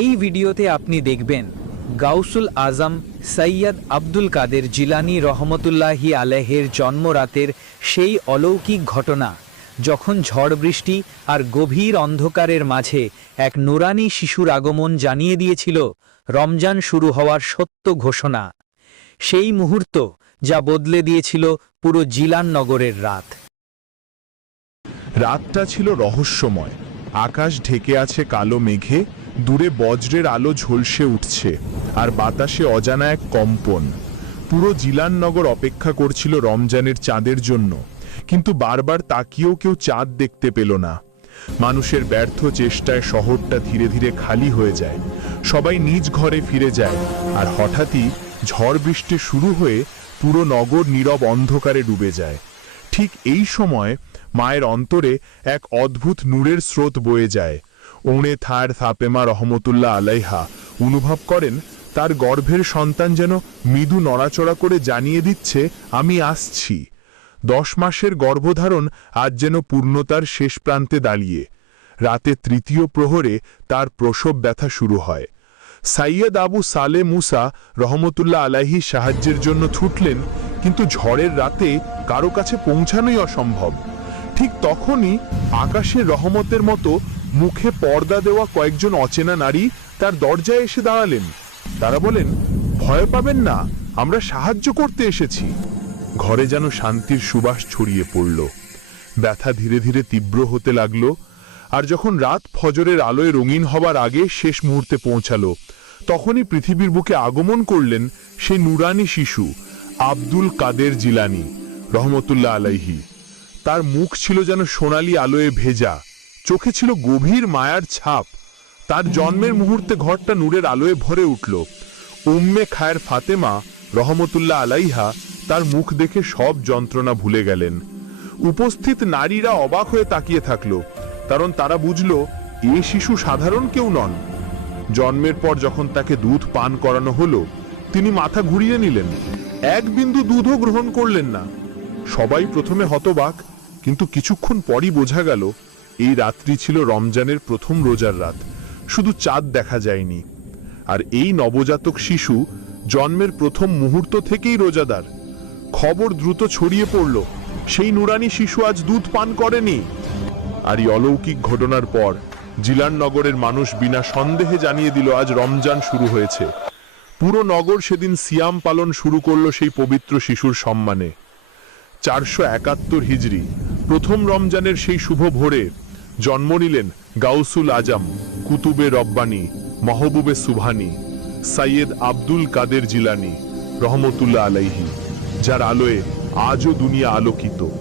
এই ভিডিওতে আপনি দেখবেন গাউসুল আজম সৈয়দ আব্দুল কাদের জিলানি রহমতুল্লাহি আলেহের জন্মরাতের সেই অলৌকিক ঘটনা, যখন ঝড় বৃষ্টি আর গভীর অন্ধকারের মাঝে এক নোরানি শিশুর আগমন জানিয়ে দিয়েছিল রমজান শুরু হওয়ার সত্য ঘোষণা। সেই মুহূর্ত যা বদলে দিয়েছিল পুরো জিলান নগরের রাত। রাতটা ছিল রহস্যময়। আকাশ ঢেকে আছে কালো মেঘে দূরে বজ্রের আলো ঝলসে উঠছে, আর বাতাসে অজানা এক কম্পন। পুরো জিলাননগর অপেক্ষা করছিল রমজানের চাঁদের জন্য, কিন্তু বারবার তাকিয়েও কেউ চাঁদ দেখতে পেল না। মানুষের ব্যর্থ চেষ্টায় শহরটা ধীরে ধীরে খালি হয়ে যায়, সবাই নিজ ঘরে ফিরে যায়, আর হঠাৎই ঝড় বৃষ্টি শুরু হয়ে পুরো নগর নীরব অন্ধকারে ডুবে যায়। ঠিক এই সময় মায়ের অন্তরে এক অদ্ভুত নূরের স্রোত বয়ে যায় ওণে থার থাপেমা রহমতুল্লাহ আলাইহা। অনুভব করেন, তার গর্ভের সন্তান যেন মৃদু নড়াচড়া করে জানিয়ে দিচ্ছে, আমি আসছি। দশ মাসের গর্ভধারণ আজ যেন পূর্ণতার শেষ প্রান্তে দাঁড়িয়ে। রাতে তৃতীয় প্রহরে তার প্রসব ব্যথা শুরু হয়। সাইয়দ আবু সালে মুসা রহমতুল্লাহ আলাহি সাহায্যের জন্য ছুটলেন, কিন্তু ঝড়ের রাতে কারও কাছে পৌঁছানোই অসম্ভব। ঠিক তখনই আকাশের রহমতের মতো মুখে পর্দা দেওয়া কয়েকজন অচেনা নারী তার দরজায় এসে দাঁড়ালেন। তারা বলেন, ভয় পাবেন না, আমরা সাহায্য করতে এসেছি। ঘরে যেন শান্তির সুবাস ছড়িয়ে পড়ল। ব্যথা ধীরে ধীরে তীব্র হতে লাগল, আর যখন রাত ফজরের আলোয় রঙিন হবার আগে শেষ মুহূর্তে পৌঁছালো, তখনই পৃথিবীর বুকে আগমন করলেন সেই নুরানি শিশু, আব্দুল কাদের জিলানি, রহমতুল্লাহ আলাইহি। তার মুখ ছিল যেন সোনালি আলোয় ভেজা। চোখে ছিল গভীর মায়ার ছাপ। তার জন্মের মুহূর্তে ঘরটা নূরের আলোয় ভরে উঠল। উম্মে খায়ের ফাতেমা রহমতুল্লাহ আলাইহা তার মুখ দেখে সব যন্ত্রণা ভুলে গেলেন। উপস্থিত নারীরা অবাক হয়ে তাকিয়ে থাকল, কারণ তারা বুঝল, এ শিশু সাধারণ কেউ নন। জন্মের পর যখন তাকে দুধ পান করানো হলো, তিনি মাথা ঘুরিয়ে নিলেন। এক বিন্দু দুধও গ্রহণ করলেন না। সবাই প্রথমে হতবাক, কিন্তু কিছুক্ষণ পরই বোঝা গেল এই রাত্রি ছিল রমজানের প্রথম রোজার রাত। শুধু চাঁদ দেখা যায়নি। আর এই নবজাতক শিশু জন্মের প্রথম মুহূর্ত থেকেই রোজাদার। খবর দ্রুত ছড়িয়ে পড়ল, সেই নুরানি শিশু আজ দুধ পান করেনি। আর এই অলৌকিক ঘটনার পর জিলান নগরের মানুষ বিনা সন্দেহে জানিয়ে দিল, আজ রমজান শুরু হয়েছে। পুরো নগর সেদিন সিয়াম পালন শুরু করল সেই পবিত্র শিশুর সম্মানে। চারশো একাত্তর হিজড়ি, প্রথম রমজানের সেই শুভ ভোরে জন্ম নিলেন গাউসুল আজম, কুতুবে রব্বানি, মহবুবে সুভানি সাইয়েদ আব্দুল কাদের জিলানি, রহমতুল্লাহ আলাইহি, যার আলোয় আজও দুনিয়া আলোকিত।